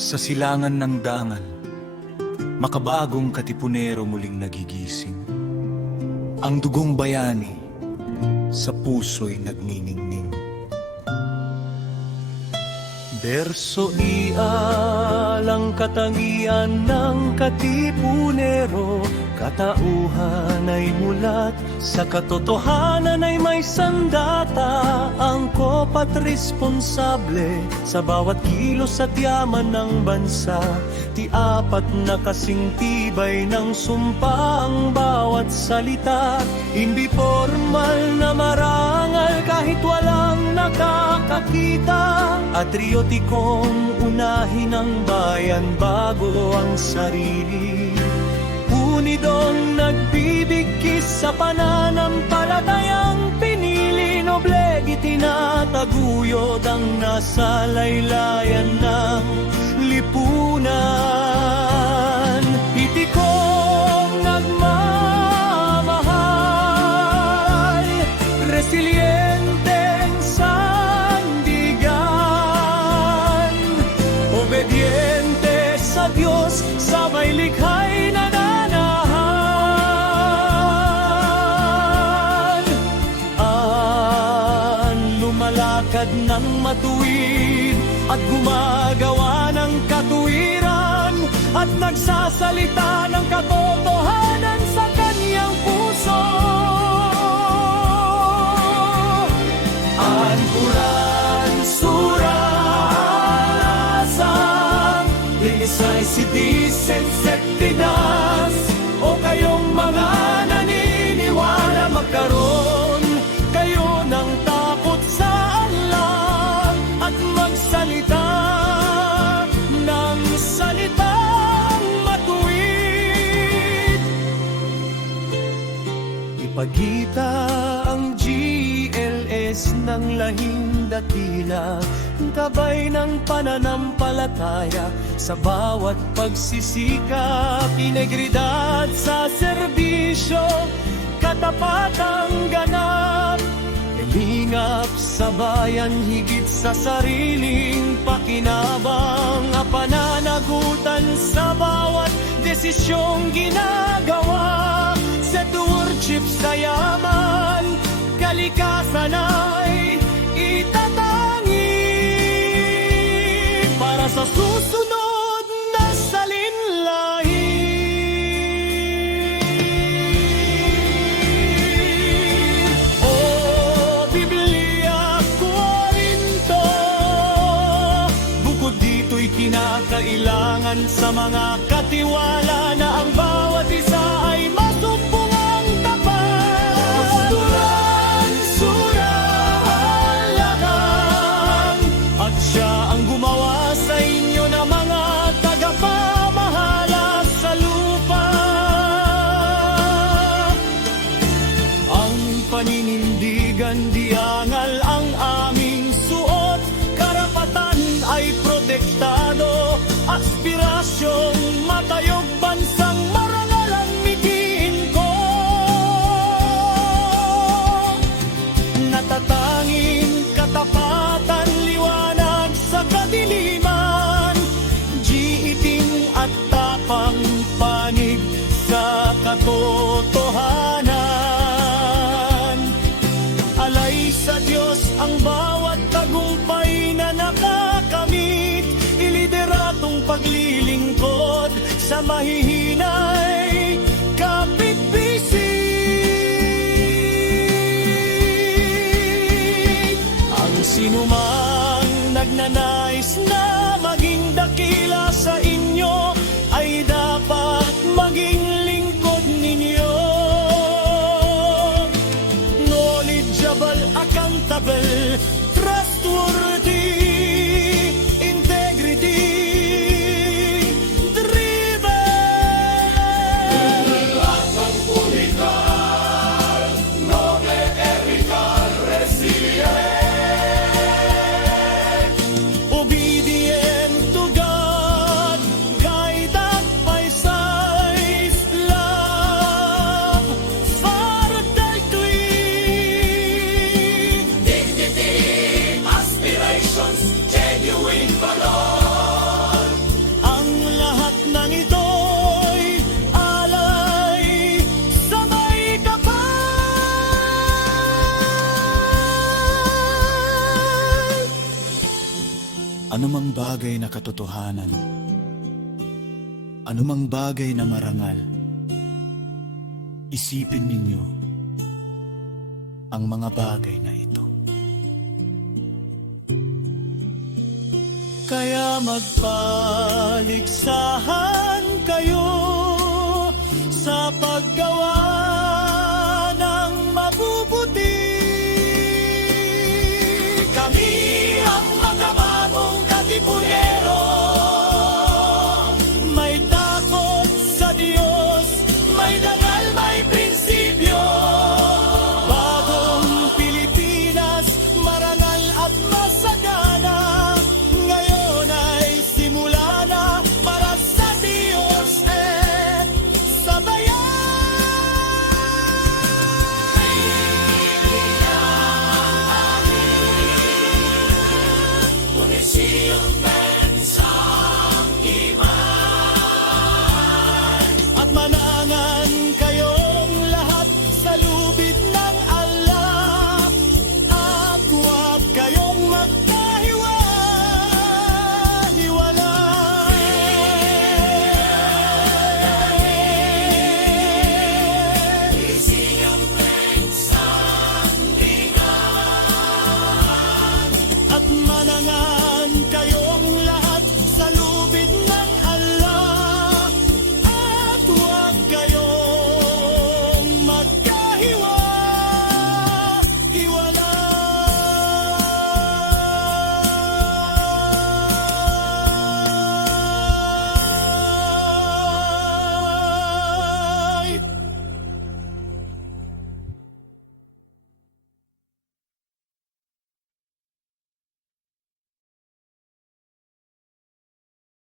Sa silangan ng dangal, makabagong katipunero muling nagigising. Ang dugong bayani sa puso'y nagniningning. Berso ialang katangian ng katipunero, katauhan ay mulat, sa katotohanan ay may sandata. Angkop at responsable sa bawat kilos at yaman ng bansa. Ti apat na kasing tibay ng sumpa ang bawat salita. Hindi formal na marangal kahit walang nakakakita. Patriotikong unahin ang bayan bago ang sarili. Unidong nagbibigkis sa pananampalatayang pinili. Noble itinataguyod ang nasa laylayan ng lipunan. Itikong nagmamahal, resilienteng sandigan, obediente sa Diyos, sa may likha'y nananahan. Lumalakad ng matuwid at gumagawa ng katuwiran, at nagsasalita ng katotohanan sa kanyang puso. Anpuran, surasang, Linisay, Citizen, Sektinas, o kayong mga naniniwala, magkaroon kayo ng takot sa Allah at magsalita ng salitang matuwid. Ipagita ang GLS ng lahing dakila, gabay ng pananampalataya sa bawat pagsisikap. Integridad sa serbisyo, katapatang ganap, lingap sa bayan higit sa sariling pakinabang. Pananagutan sa bawat desisyong ginagawa. Stewardship sa yaman, kalikasan ay itatangi para sa susunod na salinlahi. O Biblia Corinto, bukod dito'y kinakailangan sa mga katiwala na ang bawat isa ay masumpungang tapat. Turan, suralakan, at siya ang gumawa sa inyo na mga tagapamahala sa lupa. Ang paninindigan diangal ang aming suot, karapatan ay protektado, aspirasyong matayog bansang marangal ang mitiin ko. Natatanging katapatan, liwanag sa kadiliman, giiting at tapang panig sa katotohanan. Alay sa Diyos ang bawat tagumpay na nakakamit, ilideratong paglilingkod sa mahihinay kapit-bisig. Ang sinumang nagnanais na maging dakila sa inyo ay dapat maging lingkod ninyo. Knowledgeable, accountable, trustworthy, integrity driven. Atang unical, noble, ethical, resilient, obedient to God, Anumang bagay na katotohanan, anumang bagay na marangal, isipin ninyo ang mga bagay na ito. Kaya magpaligsahan kayo sa paggawa ng mabubuti. Kami ang mga bagong katipunero, may takot sa Diyos, may dangal, may prinsipyo. Bagong Pilipinas, marangal at masagana, ngayon ay simula na para sa Diyos at sa bayan. At manangan kayong lahat sa lubid ng Allah, at huwag kayong magkahiwalay. At manangan